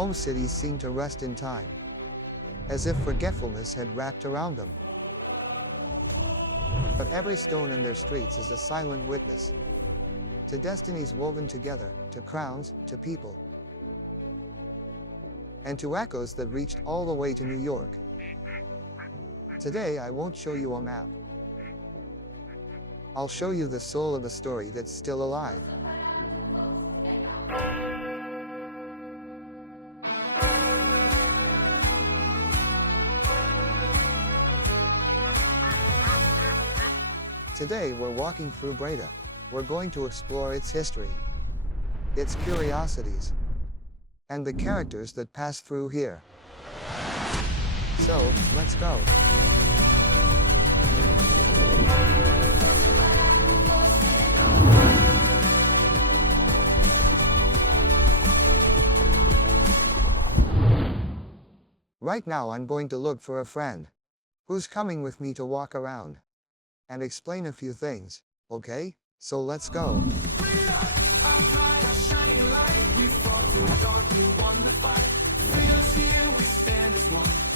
home cities seem to rest in time, as if forgetfulness had wrapped around them. But every stone in their streets is a silent witness to destinies woven together, to crowns, to people, and to echoes that reached all the way to New York. Today I won't show you a map. I'll show you the soul of a story that's still alive. Today we're walking through Breda. We're going to explore its history, its curiosities, and the characters that pass through here. So, let's go. Right now I'm going to look for a friend who's coming with me to walk around and explain a few things, okay? So let's go.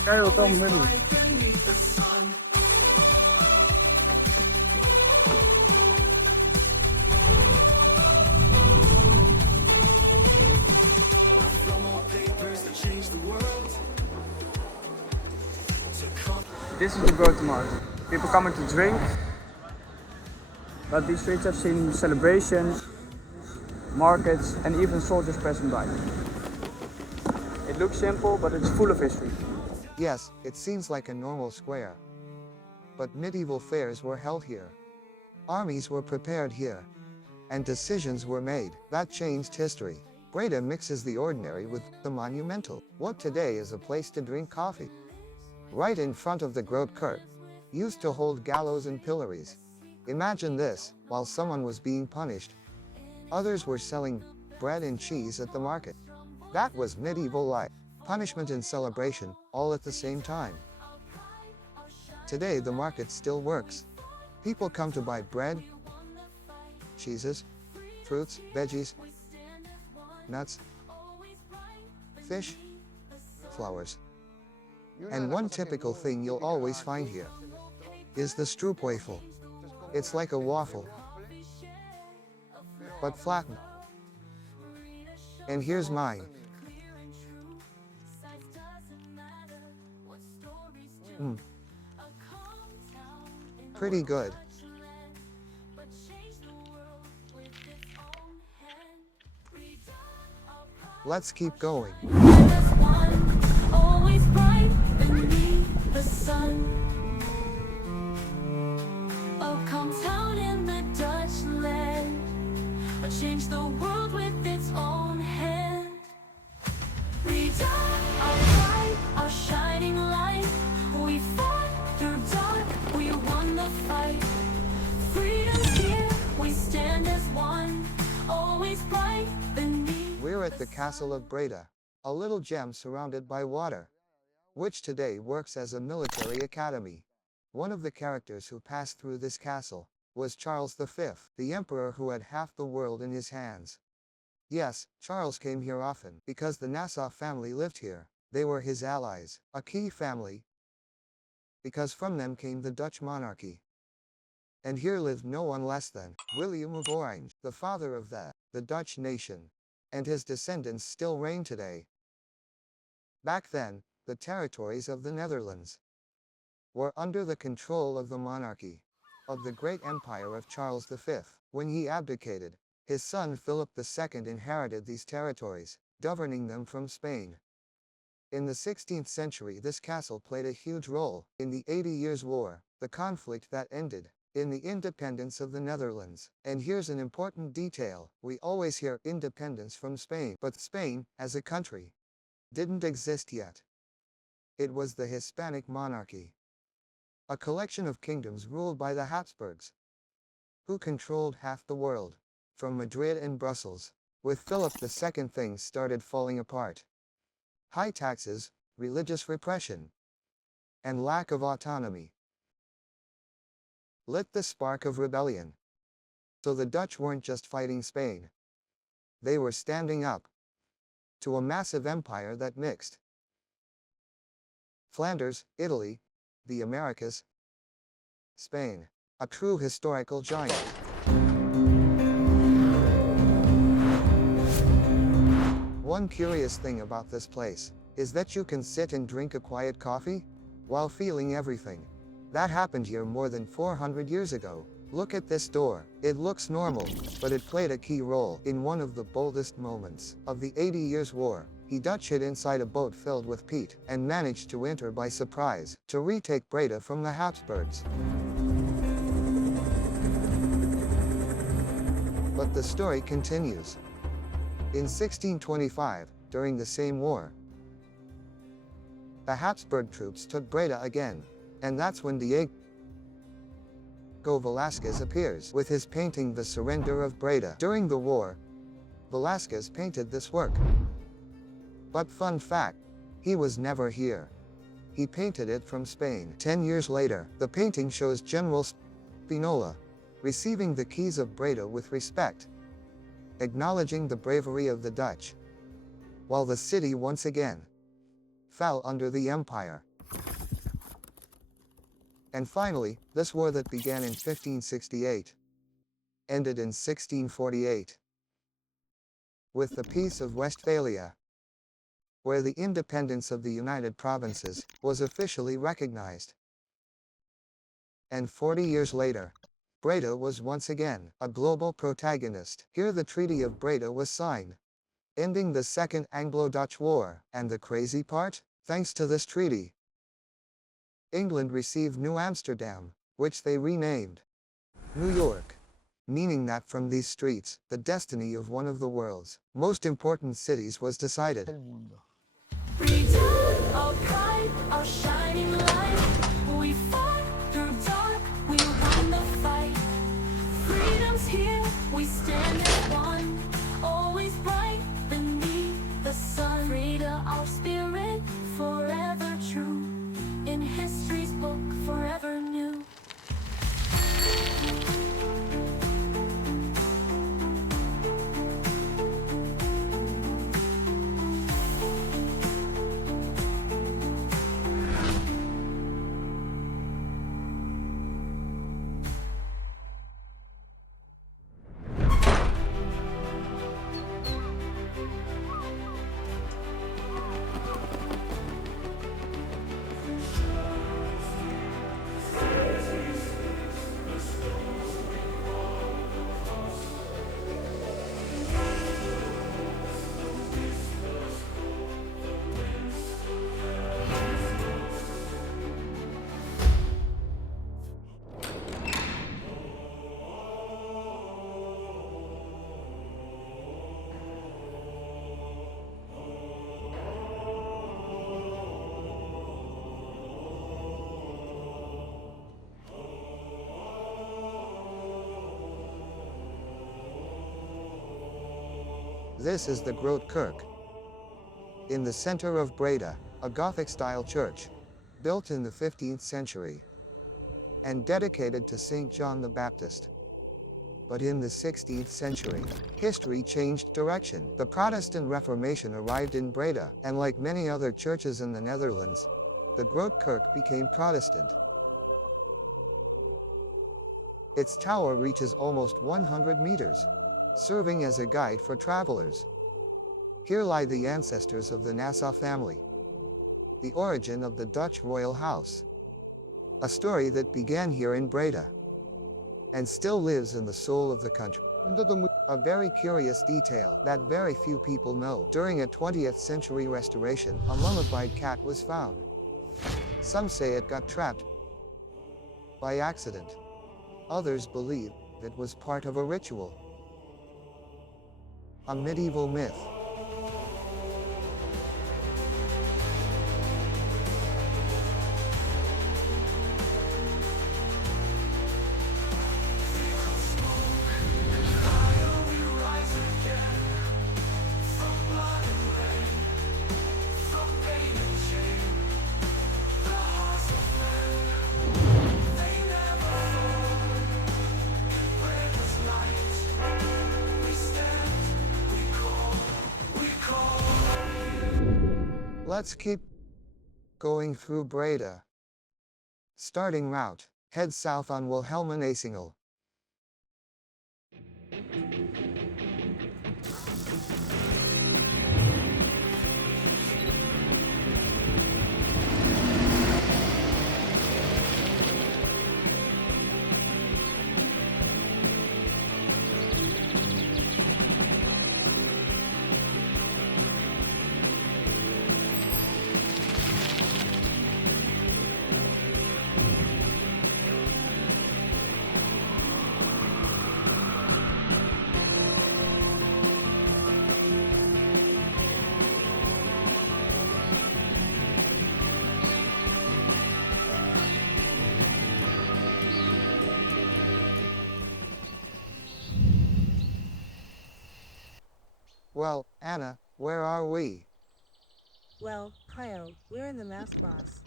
Kyle, come with me. This is the Grote market. People coming to drink, but these streets have seen celebrations, markets, and even soldiers passing by. It looks simple, but it's full of history. Yes, it seems like a normal square, but medieval fairs were held here. Armies were prepared here, and decisions were made that changed history. Breda mixes the ordinary with the monumental. What today is a place to drink coffee, right in front of the Grote Kerk, used to hold gallows and pillories. Imagine this, while someone was being punished, others were selling bread and cheese at the market. That was medieval life. Punishment and celebration, all at the same time. Today the market still works. People come to buy bread, cheeses, fruits, veggies, nuts, fish, flowers. And one typical thing you'll always find here is the stroopwafel. It's like a waffle, but flattened. And here's mine. Pretty good. Let's keep going. Always bright beneath the sun. A compound in the Dutch land, but changed the world with its own hand. We died our light, our shining light. We fought through dark, we won the fight. Freedom's here, we stand as one. Always bright beneath. We're at the Castle of Breda, a little gem surrounded by water, which today works as a military academy. One of the characters who passed through this castle was Charles V, the emperor who had half the world in his hands. Yes, Charles came here often because the Nassau family lived here. They were his allies, a key family, because from them came the Dutch monarchy. And here lived no one less than William of Orange, the father of the Dutch nation, and his descendants still reign today. Back then, the territories of the Netherlands were under the control of the monarchy of the great empire of Charles V. When he abdicated, his son Philip II inherited these territories, governing them from Spain. In the 16th century, this castle played a huge role in the 80 Years' War, the conflict that ended in the independence of the Netherlands. And here's an important detail: we always hear independence from Spain, but Spain, as a country, didn't exist yet. It was the Hispanic monarchy, a collection of kingdoms ruled by the Habsburgs, who controlled half the world, from Madrid and Brussels. With Philip II, things started falling apart. High taxes, religious repression, and lack of autonomy lit the spark of rebellion. So the Dutch weren't just fighting Spain. They were standing up to a massive empire that mixed Flanders, Italy, the Americas, Spain, a true historical giant. One curious thing about this place is that you can sit and drink a quiet coffee while feeling everything that happened here more than 400 years ago. Look at this door. It looks normal, but it played a key role in one of the boldest moments of the 80 Years' War. He Dutch hid inside a boat filled with peat and managed to enter by surprise to retake Breda from the Habsburgs. But the story continues. In 1625, during the same war, the Habsburg troops took Breda again, and that's when Diego Velázquez appears with his painting The Surrender of Breda. During the war, Velázquez painted this work. But fun fact, he was never here. He painted it from Spain. 10 years later, the painting shows General Spinola receiving the keys of Breda with respect, acknowledging the bravery of the Dutch, while the city once again fell under the empire. And finally, this war that began in 1568 ended in 1648 with the Peace of Westphalia, where the independence of the United Provinces was officially recognized. And 40 years later, Breda was once again a global protagonist. Here the Treaty of Breda was signed, ending the Second Anglo-Dutch War. And the crazy part? Thanks to this treaty, England received New Amsterdam, which they renamed New York, meaning that from these streets, the destiny of one of the world's most important cities was decided. Freedom, our pride, our shining light. We fought through dark, we won the fight. Freedom's here, we stand as one, always bright beneath the sun. Frida, our spirit, forever true, in history's book, forever new. This is the Grote Kerk. In the center of Breda, a Gothic-style church, built in the 15th century, and dedicated to St. John the Baptist. But in the 16th century, history changed direction. The Protestant Reformation arrived in Breda, and like many other churches in the Netherlands, the Grote Kerk became Protestant. Its tower reaches almost 100 meters, serving as a guide for travelers. Here lie the ancestors of the Nassau family, the origin of the Dutch royal house, a story that began here in Breda and still lives in the soul of the country. A very curious detail that very few people know. During a 20th century restoration, a mummified cat was found. Some say it got trapped by accident. Others believe it was part of a ritual. A medieval myth. We call Let's keep going through Breda. Starting route, head south on Wilhelminassingel. Well, Anna, where are we? Well, Kyle, we're in the Mastbos,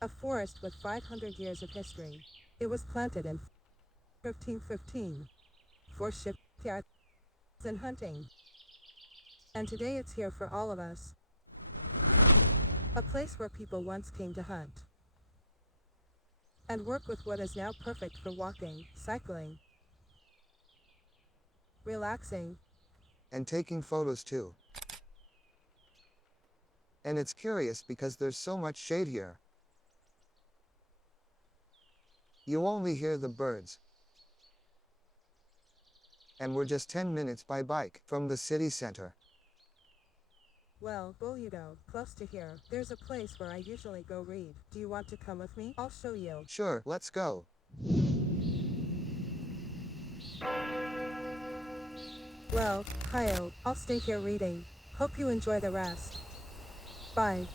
a forest with 500 years of history. It was planted in 1515 for shipyards and hunting. And today it's here for all of us. A place where people once came to hunt and work with what is now perfect for walking, cycling, relaxing, And taking photos too. And it's curious because there's so much shade here. You only hear the birds. And we're just 10 minutes by bike from the city center. Well, Boludo, close to here, there's a place where I usually go read. Do you want to come with me? I'll show you. Sure, let's go. Well, Kyle, I'll stay here reading. Hope you enjoy the rest. Bye.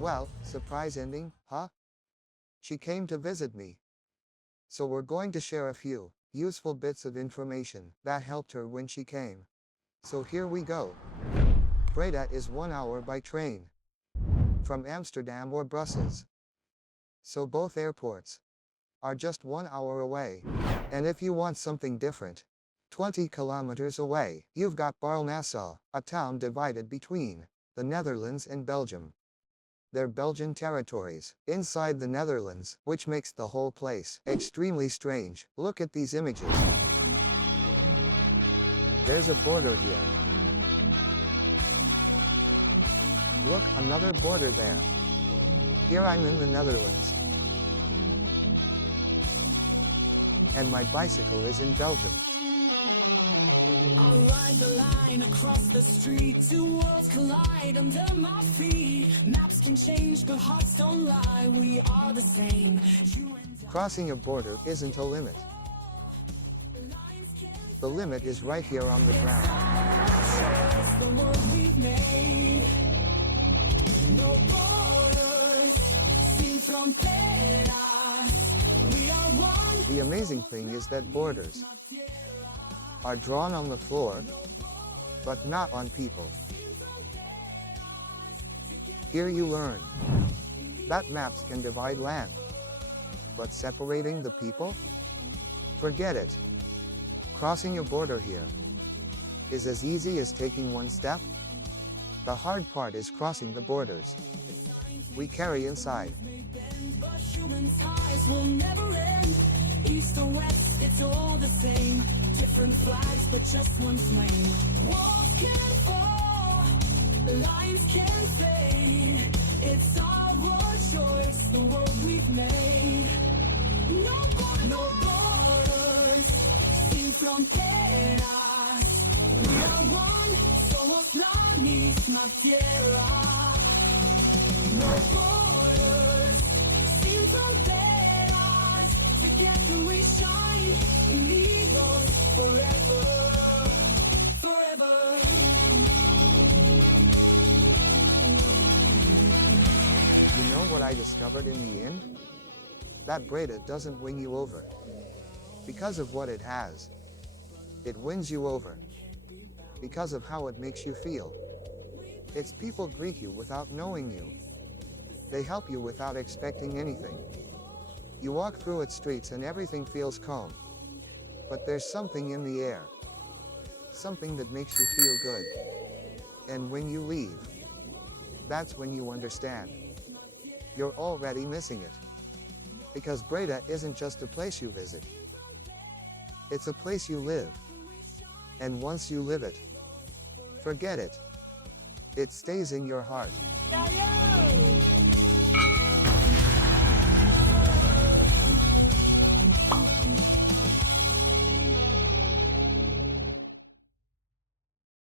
Well, surprise ending, huh? She came to visit me. So we're going to share a few useful bits of information that helped her when she came. So here we go. Breda is 1 hour by train from Amsterdam or Brussels. So both airports are just 1 hour away. And if you want something different, 20 kilometers away, you've got Baarle-Nassau, a town divided between the Netherlands and Belgium. They're Belgian territories, inside the Netherlands, which makes the whole place extremely strange. Look at these images. There's a border here. Look, another border there. Here I'm in the Netherlands. And my bicycle is in Belgium. I ride the line across the street. Two worlds collide under my feet. Maps can change, but hearts don't lie. We are the same. You and Crossing a border isn't a limit. The limit is right here on the ground. I, the world we've made. No borders, sin fronteras. We are one. The amazing thing is that borders are drawn on the floor, but not on people. Here you learn that maps can divide land, but separating the people? Forget it. Crossing a border here is as easy as taking one step. The hard part is crossing the borders we carry inside. But human ties will never end. East or west, it's all the same. Different flags, but just one flame. Walls can fall, lines can fade. It's our choice, the world we've made. No borders, sin fronteras. We are one, somos la misma tierra. No borders, sin fronteras. Together we shine, unidos forever, forever. You know what I discovered in the end? That Breda doesn't win you over. Because of what it has. It wins you over. Because of how it makes you feel. Its people greet you without knowing you. They help you without expecting anything. You walk through its streets and everything feels calm. But there's something in the air. Something that makes you feel good. And when you leave, that's when you understand. You're already missing it. Because Breda isn't just a place you visit. It's a place you live. And once you live it, forget it. It stays in your heart. Yeah, yeah.